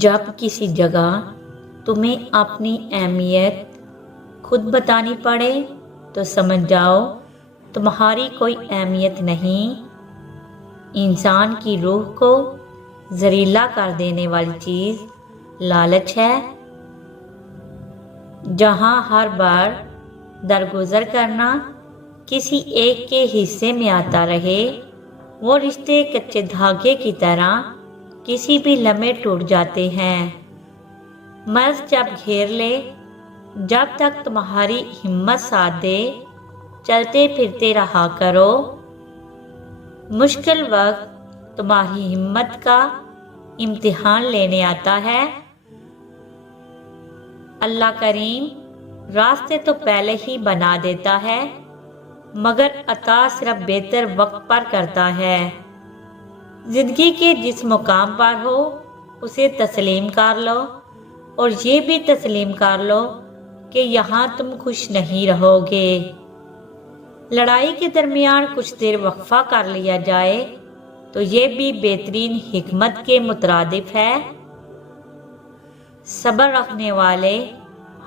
جب کسی جگہ تمہیں اپنی اہمیت خود بتانی پڑے تو سمجھ جاؤ تمہاری کوئی اہمیت نہیں۔ انسان کی روح کو زریلا کر دینے والی چیز لالچ ہے۔ جہاں ہر بار درگزر کرنا کسی ایک کے حصے میں آتا رہے، وہ رشتے کچے دھاگے کی طرح کسی بھی لمحے ٹوٹ جاتے ہیں۔ مرض جب گھیر لے، جب تک تمہاری ہمت ساتھ دے، چلتے پھرتے رہا کرو۔ مشکل وقت تمہاری ہمت کا امتحان لینے آتا ہے۔ اللہ کریم راستے تو پہلے ہی بنا دیتا ہے، مگر عطا صرف بہتر وقت پر کرتا ہے۔ زندگی کے جس مقام پر ہو اسے تسلیم کر لو، اور یہ بھی تسلیم کر لو کہ یہاں تم خوش نہیں رہو گے۔ لڑائی کے درمیان کچھ دیر وقفہ کر لیا جائے تو یہ بھی بہترین حکمت کے مترادف ہے۔ صبر رکھنے والے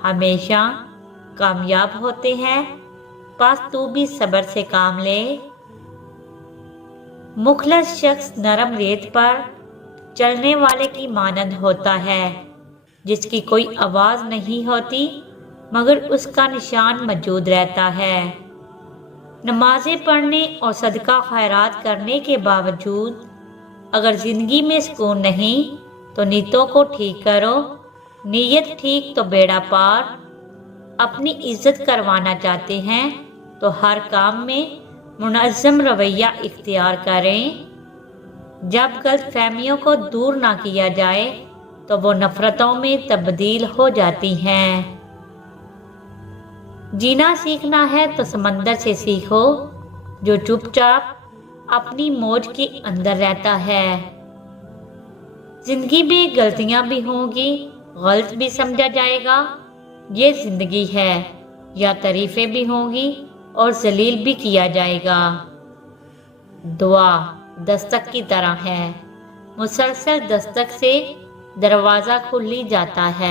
ہمیشہ کامیاب ہوتے ہیں، بس تو بھی صبر سے کام لے۔ مخلص شخص نرم ریت پر چلنے والے کی مانند ہوتا ہے، جس کی کوئی آواز نہیں ہوتی مگر اس کا نشان موجود رہتا ہے۔ نمازیں پڑھنے اور صدقہ خیرات کرنے کے باوجود اگر زندگی میں سکون نہیں تو نیتوں کو ٹھیک کرو۔ نیت ٹھیک تو بیڑا پار۔ اپنی عزت کروانا چاہتے ہیں تو ہر کام میں منظم رویہ اختیار کریں۔ جب غلط فہمیوں کو دور نہ کیا جائے تو وہ نفرتوں میں تبدیل ہو جاتی ہیں۔ جینا سیکھنا ہے تو سمندر سے سیکھو، جو چپ چاپ اپنی موج کے اندر رہتا ہے۔ زندگی میں غلطیاں بھی ہوں گی، غلط بھی سمجھا جائے گا، یہ زندگی ہے۔ یا تعریفیں بھی ہوں گی اور ذلیل بھی کیا جائے گا۔ دعا دستک کی طرح ہے، مسلسل دستک سے دروازہ کھل ہی جاتا ہے۔